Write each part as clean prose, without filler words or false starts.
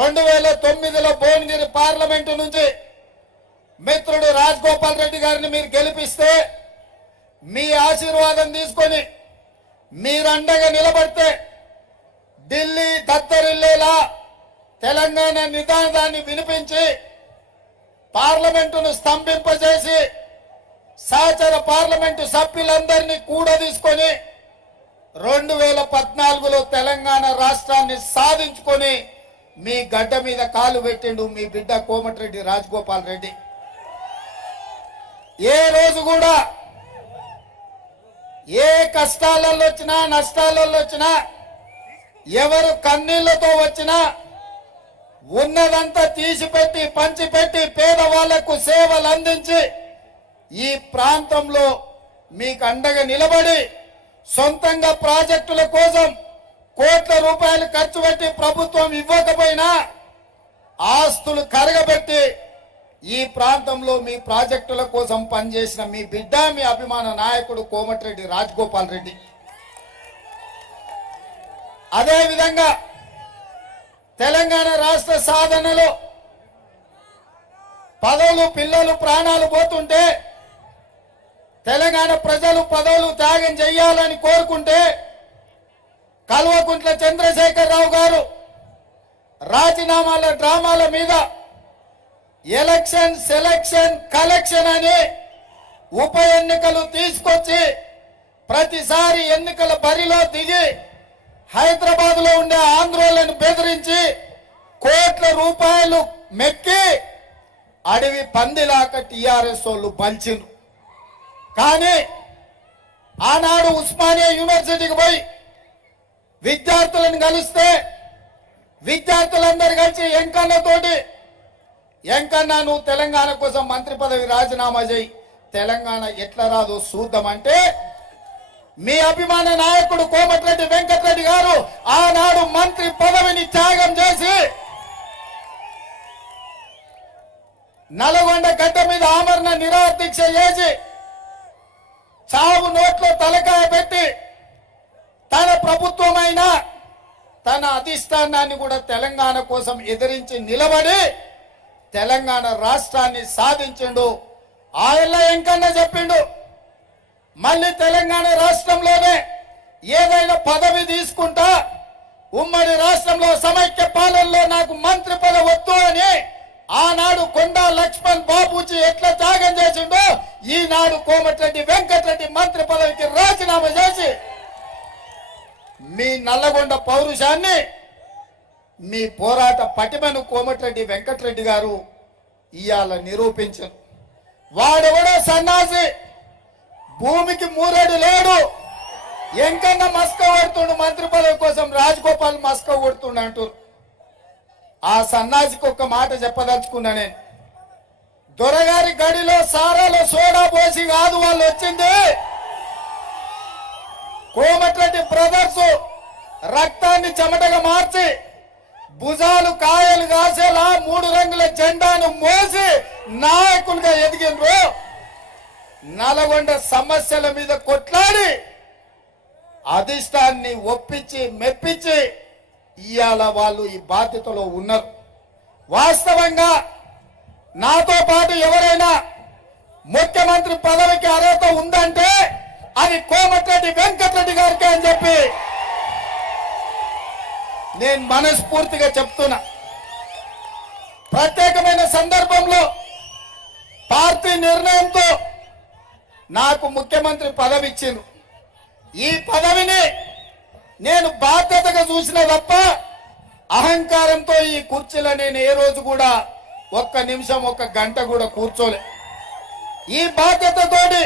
2009లో Bhuvanagiri parliament నుంచి మిత్రుడు రాజగోపాల్ రెడ్డి గారిని మీరు గెలిపిస్తే మీ ఆశీర్వాదం తీసుకొని మీరండగా నిలబడితే ఢిల్లీ దత్తరిల్లేలా తెలంగాణ నినాదాన్ని వినిపించి పార్లమెంటును స్తంభింపజేసి సహచర పార్లమెంటు సభ్యులందరినీ కూడా తీసుకొని 2014లో తెలంగాణ రాష్ట్రాన్ని సాధించుకొని మీ గడ్డ మీద కాలు పెట్టిండు మీ బిడ్డ కోమటిరెడ్డి రాజగోపాల్ రెడ్డి. ఏ రోజు కూడా ఏ కష్టాలలో వచ్చినా నష్టాలలో వచ్చినా ఎవరు కన్నీళ్లతో వచ్చినా ఉన్నదంతా తీసిపెట్టి పంచిపెట్టి పేదవాళ్లకు సేవలు అందించి ఈ ప్రాంతంలో మీకు అండగా నిలబడి సొంతంగా ప్రాజెక్టుల కోసం కోట్ల రూపాయలు ఖర్చు పెట్టి ప్రభుత్వం ఇవ్వకపోయినా ఆస్తులు కరగబెట్టి ఈ ప్రాంతంలో మీ ప్రాజెక్టుల కోసం పనిచేసిన మీ బిడ్డ మీ అభిమాన నాయకుడు కోమటిరెడ్డి రాజగోపాల్ రెడ్డి. అదేవిధంగా తెలంగాణ రాష్ట్ర సాధనలో పదవులు పిల్లలు ప్రాణాలు పోతుంటే తెలంగాణ ప్రజలు పదవులు త్యాగం చేయాలని కోరుకుంటే కల్వకుంట్ల చంద్రశేఖరరావు గారు రాజీనామాల డ్రామాల మీద ఎలక్షన్ సెలక్షన్ కలెక్షన్ అని ఉప ఎన్నికలు తీసుకొచ్చి ప్రతిసారి ఎన్నికల బరిలో దిగి హైదరాబాద్ లో ఉండే ఆంధ్రోళ్లను బెదిరించి కోట్ల రూపాయలు మెక్కి అడవి పందిలాక టిఆర్ఎస్ వాళ్ళు బలిచిండ్రు. కానీ ఆనాడు ఉస్మానియా యూనివర్సిటీకి పోయి విద్యార్థులను కలిస్తే విద్యార్థులందరూ కలిసి ఎంకన్నతోటి ఎంకన్నా నువ్వు తెలంగాణ కోసం మంత్రి పదవి రాజీనామా చేయి, తెలంగాణ ఎట్లా రాదో చూద్దామంటే మీ అభిమాన నాయకుడు కోమటిరెడ్డి వెంకటరెడ్డి గారు ఆనాడు మంత్రి పదవిని త్యాగం చేసి నల్గొండ గడ్డ మీద ఆమరణ నిరాహార దీక్ష చేసి చావు నోట్లో తలకాయ పెట్టి తన ప్రభుత్వమైన తన అధిష్టానాన్ని కూడా తెలంగాణ కోసం ఎదిరించి నిలబడి తెలంగాణ రాష్ట్రాన్ని సాధించిండు. ఆయన ఎంకన్నా చెప్పిండు మళ్ళీ తెలంగాణ రాష్ట్రంలోనే ఏదైనా పదవి తీసుకుంటా ఉమ్మడి రాష్ట్రంలో సమైక్య పాలనలో నాకు మంత్రి పదవి వద్దు అని ఆనాడు కొండా లక్ష్మణ్ బాబూజీ ఎట్లా త్యాగం చేసిండో ఈనాడు కోమటిరెడ్డి వెంకటరెడ్డి మంత్రి పదవికి రాజీనామా చేసి మీ నల్లగొండ పౌరుషాన్ని మీ పోరాట పటిమను కోమటిరెడ్డి వెంకటరెడ్డి గారు ఇవాళ నిరూపించారు. వాడెవడో సన్నాసి భూమికి మూరేడు లేడు ఎంకన్నా మస్క కొడుతుండు మంత్రి పదవి కోసం రాజగోపాల్ మస్క కొడుతుండు అంటారు. ఆ సన్నాసికి ఒక్క మాట చెప్పదలుచుకున్నా నేను. దొరగారి గడిలో సారాలో సోడా పోసి కాదు వాళ్ళు వచ్చింది. కోమటిరెడ్డి బ్రదర్స్ రక్తాన్ని చెమటగా మార్చి భుజాలు కాయలు కాసేలా 3 రంగుల జెండాను మోసి నాయకులుగా ఎదిగినరు. నల్గొండ సమస్యల మీద కొట్లాడి అధిష్టాన్ని ఒప్పించి మెప్పించి ఇవాళ వాళ్ళు ఈ బాధ్యతలో ఉన్నారు. వాస్తవంగా నాతో పాటు ఎవరైనా ముఖ్యమంత్రి పదవికి అర్హత ఉందంటే అది కోమటిరెడ్డి వెంకటరెడ్డి గారికి అని చెప్పి నేను మనస్ఫూర్తిగా చెప్తున్నా. ప్రత్యేకమైన సందర్భంలో పార్టీ నిర్ణయంతో నాకు ముఖ్యమంత్రి పదవి ఇచ్చిండ్రు. ఈ పదవిని నేను బాధ్యతగా చూసిన తప్ప అహంకారంతో ఈ కుర్చీలో నేను ఏ రోజు కూడా ఒక్క నిమిషం ఒక్క గంట కూడా కూర్చోలే. ఈ బాధ్యతతోటి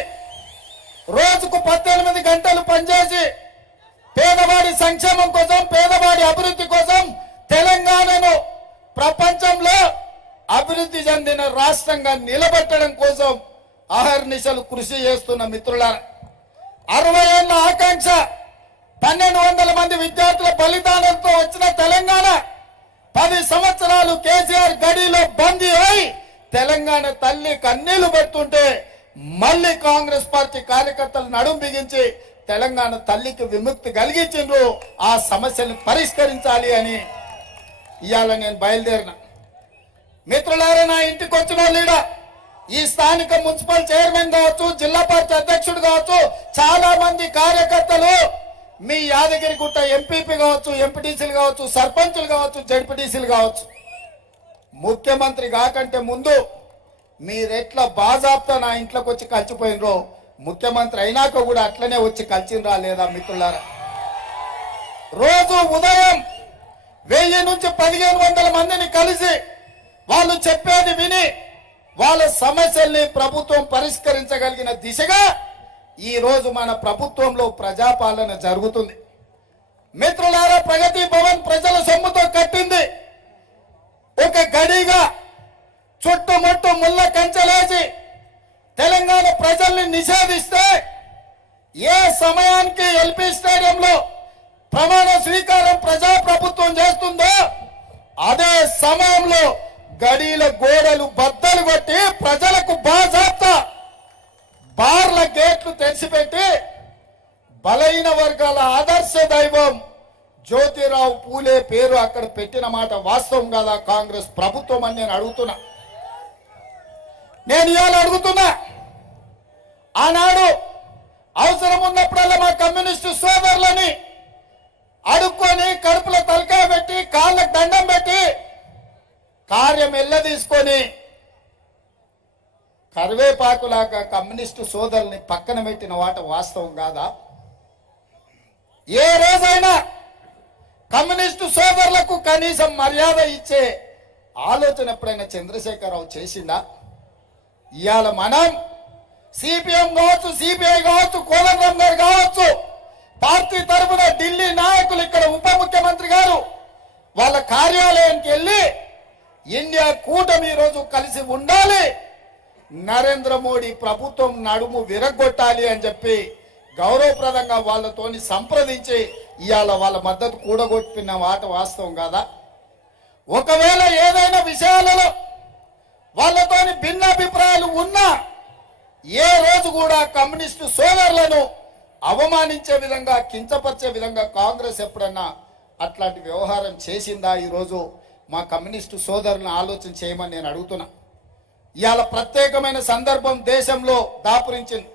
రోజుకు 18 గంటలు పనిచేసి పేదవాడి సంక్షేమం కోసం పేదవాడి అభివృద్ధి కోసం తెలంగాణను ప్రపంచంలో అభివృద్ధి చెందిన రాష్ట్రంగా నిలబెట్టడం కోసం అహర్నిశలు కృషి చేస్తున్న మిత్రులారా, 60 ఏళ్ల ఆకాంక్ష 1200 మంది విద్యార్థుల బలిదానంతో వచ్చిన తెలంగాణ 10 సంవత్సరాలు కేసీఆర్ గడిలో బందీ అయి తెలంగాణ తల్లి కన్నీళ్లు పెడుతుంటే మళ్ళీ కాంగ్రెస్ పార్టీ కార్యకర్తలు నడుం బిగించి తెలంగాణ తల్లికి విముక్తి కలిగించిండ్రు. ఆ సమస్యను పరిష్కరించాలి అని ఇవాళ నేను బయలుదేరిన. మిత్రులారా, నా ఇంటికి వచ్చిన లీడ ఈ స్థానిక మున్సిపల్ చైర్మన్ కావచ్చు, జిల్లా పార్టీ అధ్యక్షుడు కావచ్చు, చాలా మంది కార్యకర్తలు మీ యాదగిరిగుట్ట ఎంపీపీ కావచ్చు, ఎంపీటీసీలు కావచ్చు, సర్పంచులు కావచ్చు, జడ్పీటీసీలు కావచ్చు, ముఖ్యమంత్రి కాకంటే ముందు మీరెట్లా బాజాబ్తా నా ఇంట్లోకి వచ్చి కలిసిపోయినరో ముఖ్యమంత్రి అయినాక కూడా అట్లనే వచ్చి కలిసినరా లేదా మిత్రులారా? రోజు ఉదయం 1000 నుంచి 1500 మందిని కలిసి వాళ్ళు చెప్పేది విని వాళ్ళ సమస్యల్ని ప్రభుత్వం పరిష్కరించగలిగిన దిశగా ఈ రోజు మన ప్రభుత్వంలో ప్రజాపాలన జరుగుతుంది. మిత్రులారా, ప్రగతి భవన్ ప్రజల సొమ్ముతో కట్టింది. ఒక గడిగా చుట్టుముట్టు ముళ్ళ కంచెలేసి తెలంగాణ ప్రజల్ని నిషేధిస్తే ఏ సమయానికి ఎల్పీ స్టేడియంలో ప్రమాణ స్వీకారం ప్రజాప్రభుత్వం చేస్తుందో అదే సమయంలో గడీల గోడలు బద్దలు కొట్టి ప్రజలకు బాజాప్తా బార్ల గేట్లు తెరిచిపెట్టి బలైన వర్గాల ఆదర్శ దైవం జ్యోతిరావు పూలే పేరు అక్కడ పెట్టిన మాట వాస్తవం కదా కాంగ్రెస్ ప్రభుత్వం అని నేను అడుగుతున్నా. నేను ఇవాళ అడుగుతున్నా, ఆనాడు అవసరం ఉన్నప్పుడల్లా మా కమ్యూనిస్టు సోదరులని అడుక్కొని కడుపులో తలకాయ పెట్టి కాళ్ళకు దండం పెట్టి కార్యం ఎల్లదీసుకొని కరివేపాకులాగా కమ్యూనిస్టు సోదరుల్ని పక్కన పెట్టిన వాట వాస్తవం కాదా? ఏ రోజైనా కమ్యూనిస్టు సోదరులకు కనీసం మర్యాద ఇచ్చే ఆలోచన ఎప్పుడైనా చంద్రశేఖరరావు చేసిందా? ఇవాళ మనం సిపిఎం కావచ్చు, సిపిఐ కావచ్చు, కోదండరాం గారు కావచ్చు, పార్టీ తరఫున ఢిల్లీ నాయకులు ఇక్కడ ఉప ముఖ్యమంత్రి గారు వాళ్ళ కార్యాలయానికి వెళ్ళి ఇండియా కూటమి రోజు కలిసి ఉండాలి, నరేంద్ర మోడీ ప్రభుత్వం నడుము విరగొట్టాలి అని చెప్పి గౌరవప్రదంగా వాళ్ళతోని సంప్రదించి ఇవాళ వాళ్ళ మద్దతు కూడగొట్టిన మాట వాస్తవం కాదా? ఒకవేళ ఏదైనా విషయాలలో వాళ్ళతోని భిన్నాభిప్రాయాలు ఉన్నా ఏ రోజు కూడా కమ్యూనిస్టు సోదరులను అవమానించే విధంగా, కించపరిచే విధంగా కాంగ్రెస్ ఎప్పుడన్నా అట్లాంటి వ్యవహారం చేసిందా? ఈరోజు మా కమ్యూనిస్టు సోదరులను ఆలోచన చేయమని నేను అడుగుతున్నా. ఇవాళ ప్రత్యేకమైన సందర్భం దేశంలో దాపురించింది.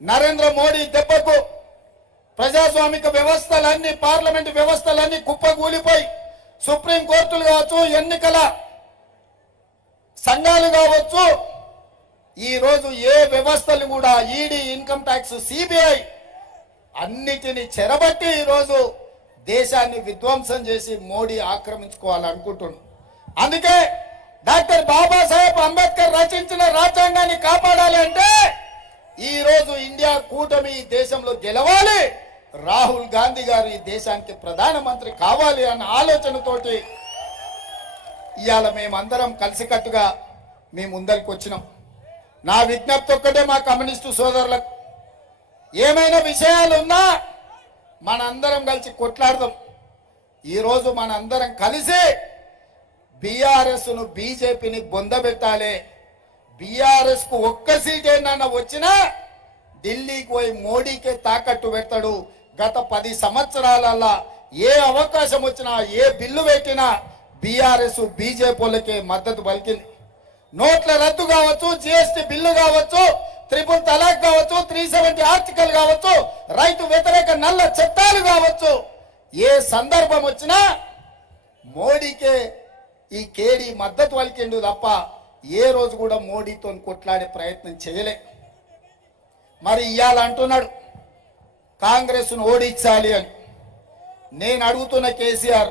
నరేంద్ర మోడీ దెబ్బకు ప్రజాస్వామిక వ్యవస్థలన్నీ, పార్లమెంటు వ్యవస్థలన్నీ కుప్పగూలిపోయి సుప్రీంకోర్టులు కావచ్చు, ఎన్నికల సంఘాలు కావచ్చు, ఈ రోజు ఏ వ్యవస్థలు కూడా ఈడీ, ఇన్కమ్ ట్యాక్స్, సిబిఐ అన్నిటిని చెరబట్టి ఈరోజు దేశాన్ని విధ్వంసం చేసి మోడీ ఆక్రమించుకోవాలనుకుంటున్నాడు. అందుకే డాక్టర్ బాబాసాహెబ్ అంబేద్కర్ రచించిన రాజ్యాంగాన్ని కాపాడాలి అంటే ఈ రోజు ఇండియా కూటమి ఈ దేశంలో గెలవాలి, రాహుల్ గాంధీ గారు ఈ దేశానికి ప్రధానమంత్రి కావాలి అన్న ఆలోచనతోటి ఇవాళ మేమందరం కలిసికట్టుగా మీ ముందరికి వచ్చినాం. నా విజ్ఞప్తి ఒక్కటే మా కమ్యూనిస్టు సోదరులకు, ఏమైనా విషయాలున్నా మనందరం కలిసి కొట్లాడదాం. ఈరోజు మనందరం కలిసి బీఆర్ఎస్ ను, బీజేపీని బొందబెట్టాలి. బీఆర్ఎస్ కు ఒక్క సీట్ ఏమన్నా వచ్చినా ఢిల్లీకి పోయి మోడీకే తాకట్టు పెడతాడు. గత 10 సంవత్సరాలలో ఏ అవకాశం వచ్చినా, ఏ బిల్లు పెట్టినా బీఆర్ఎస్ బీజేపీలకే మద్దతు పలికింది. నోట్ల రద్దు కావచ్చు, జిఎస్టీ బిల్లు కావచ్చు, ట్రిపుల్ తలాక్ కావచ్చు, 370 ఆర్టికల్ కావచ్చు, రైతు వ్యతిరేక నల్ల చట్టాలు కావచ్చు, ఏ సందర్భం వచ్చినా మోడీకే ఈ కేడీ మద్దతు పలికిండు తప్ప ఏ రోజు కూడా మోడీతో కొట్లాడే ప్రయత్నం చేయలే. మరి ఇవాళ అంటున్నాడు కాంగ్రెస్ ను ఓడించాలి అని. నేను అడుగుతున్న కేసీఆర్,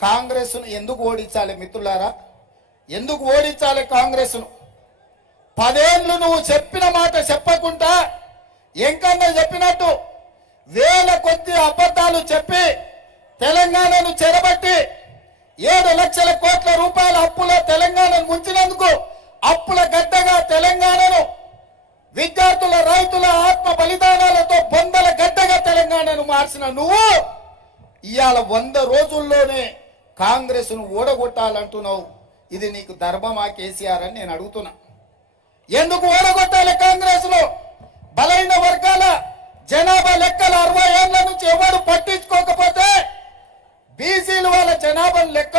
కాంగ్రెస్ ను ఎందుకు ఓడించాలి మిత్రులారా? ఎందుకు ఓడించాలి కాంగ్రెస్ ను? 10 ఏళ్ళు నువ్వు చెప్పిన మాట చెప్పకుండా ఎంకన్నా చెప్పినట్టు వేల కొద్ది అబద్ధాలు చెప్పి తెలంగాణను చెరబట్టి 7 లక్షల కోట్ల రూపాయల అప్పుల తెలంగాణను ముంచినందుకు అప్పుల గడ్డగా తెలంగాణను, విద్యార్థుల, రైతుల ఆత్మ బలిదానాలతో బొందల గడ్డగా తెలంగాణను మార్చిన నువ్వు ఇవాళ 100 రోజుల్లోనే కాంగ్రెస్ ను ఓడగొట్టాలంటున్నావు. ఇది నీకు ధర్మమా కేసీఆర్ అని నేను అడుగుతున్నా. ఎందుకు ఓడగొట్టాలి కాంగ్రెస్ లో? బలైన వర్గాల జనాభా లెక్కలు 60 ఏళ్ల నుంచి ఎవరు పట్టించుకోకపోతే బీసీలు వాళ్ళ జనాభా లెక్క